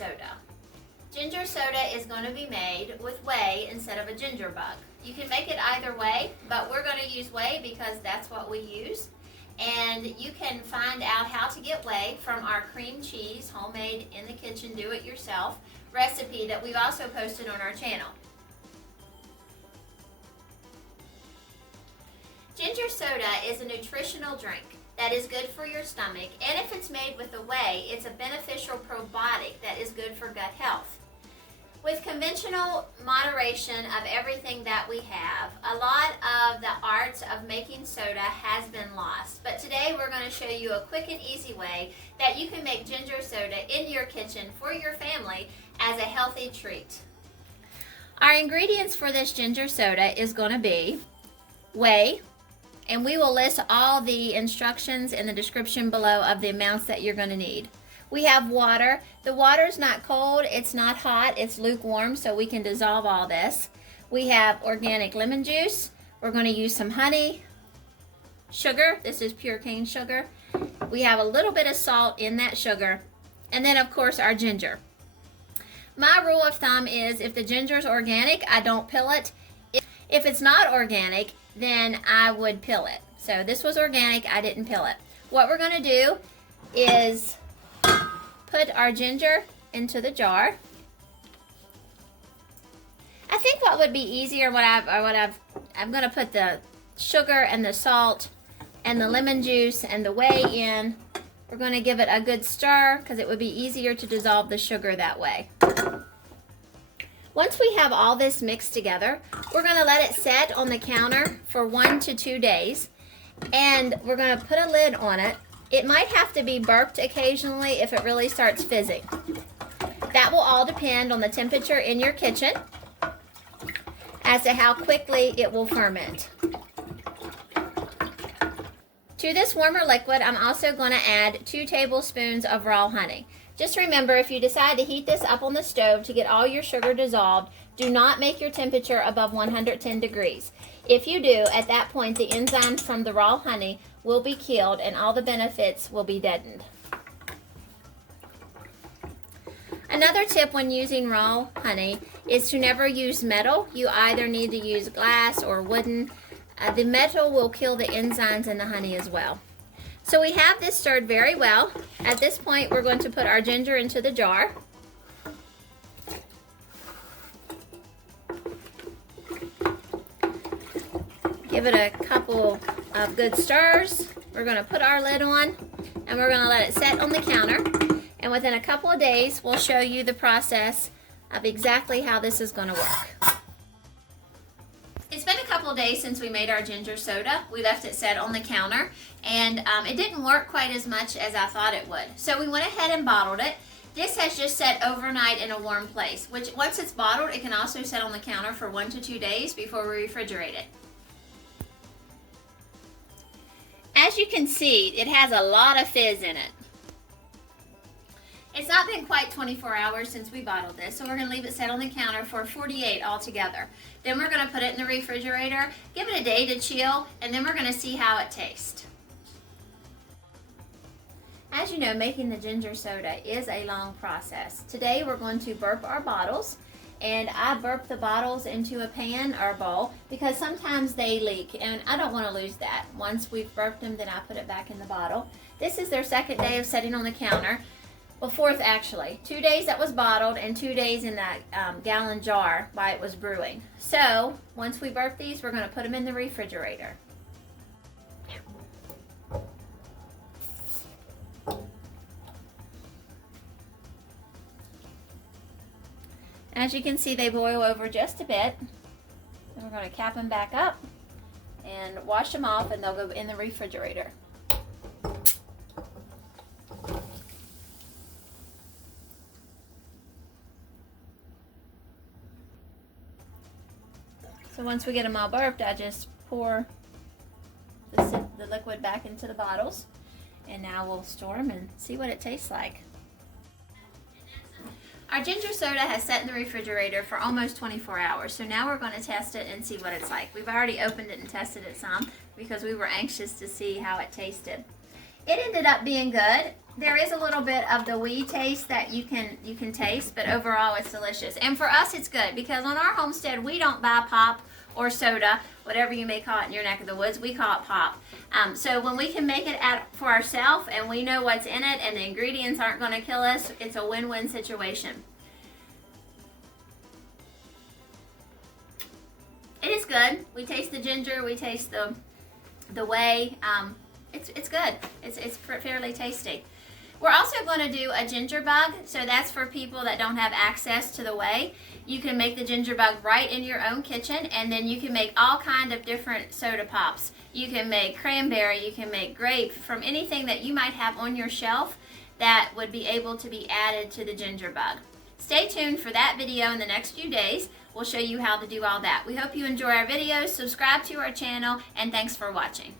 soda. Ginger soda is going to be made with whey instead of a ginger bug. You can make it either way, but we're going to use whey because that's what we use. And you can find out how to get whey from our cream cheese, homemade in the kitchen, do it yourself recipe that we've also posted on our channel. Ginger soda is a nutritional drink that is good for your stomach, and if it's made with the whey, it's a beneficial probiotic that is good for gut health. With conventional moderation of everything that we have, a lot of the art of making soda has been lost. But today we're going to show you a quick and easy way that you can make ginger soda in your kitchen for your family as a healthy treat. Our ingredients for this ginger soda is going to be whey, and we will list all the instructions in the description below of the amounts that you're going to need. We have water. The water is not cold, it's not hot, it's lukewarm, so we can dissolve all this. We have organic lemon juice. We're going to use some honey, sugar. This is pure cane sugar. We have a little bit of salt in that sugar, and then of course our ginger. My rule of thumb is if the ginger is organic, I don't peel it. If it's not organic, then I would peel it. So this was organic, I didn't peel it. What we're going to do is put our ginger into the jar. I think what would be easier, I'm going to put the sugar and the salt and the lemon juice and the whey in. We're going to give it a good stir because it would be easier to dissolve the sugar that way. Once we have all this mixed together, we're going to let it set on the counter for 1 to 2 days, and we're going to put a lid on it. It might have to be burped occasionally if it really starts fizzing. That will all depend on the temperature in your kitchen as to how quickly it will ferment. To this warmer liquid, I'm also going to add 2 tablespoons of raw honey. Just remember, if you decide to heat this up on the stove to get all your sugar dissolved, do not make your temperature above 110 degrees. If you do, at that point, the enzymes from the raw honey will be killed and all the benefits will be deadened. Another tip when using raw honey is to never use metal. You either need to use glass or wooden. The metal will kill the enzymes in the honey as well. So we have this stirred very well. At this point, we're going to put our ginger into the jar. Give it a couple of good stirs. We're going to put our lid on and we're going to let it set on the counter. And within a couple of days, we'll show you the process of exactly how this is going to work. It's been a couple of days since we made our ginger soda. We left it set on the counter, and it didn't work quite as much as I thought it would. So we went ahead and bottled it. This has just set overnight in a warm place, which once it's bottled, it can also set on the counter for 1 to 2 days before we refrigerate it. As you can see, it has a lot of fizz in it. It's not been quite 24 hours since we bottled this, so we're going to leave it set on the counter for 48 altogether. Then we're going to put it in the refrigerator, give it a day to chill, and then we're going to see how it tastes. As you know, making the ginger soda is a long process. Today we're going to burp our bottles, and I burp the bottles into a pan or bowl because sometimes they leak, and I don't want to lose that. Once we've burped them, then I put it back in the bottle. This is their second day of setting on the counter. Well, fourth actually. 2 days that was bottled and 2 days in that gallon jar while it was brewing. So once we burp these, we're going to put them in the refrigerator. As you can see, they boil over just a bit. And we're going to cap them back up and wash them off, and they'll go in the refrigerator. So once we get them all burped, I just pour the liquid back into the bottles, and now we'll store them and see what it tastes like. Our ginger soda has sat in the refrigerator for almost 24 hours, so now we're going to test it and see what it's like. We've already opened it and tested it some because we were anxious to see how it tasted. It ended up being good. There is a little bit of the whey taste that you can taste, but overall it's delicious. And for us it's good because on our homestead we don't buy pop or soda, whatever you may call it in your neck of the woods, we call it pop. So when we can make it for ourselves and we know what's in it and the ingredients aren't going to kill us, it's a win-win situation. It is good. We taste the ginger, we taste the whey. It's good. It's fairly tasty. We're also going to do a ginger bug, so that's for people that don't have access to the whey. You can make the ginger bug right in your own kitchen, and then you can make all kind of different soda pops. You can make cranberry, you can make grape, from anything that you might have on your shelf that would be able to be added to the ginger bug. Stay tuned for that video in the next few days. We'll show you how to do all that. We hope you enjoy our videos, subscribe to our channel, and thanks for watching.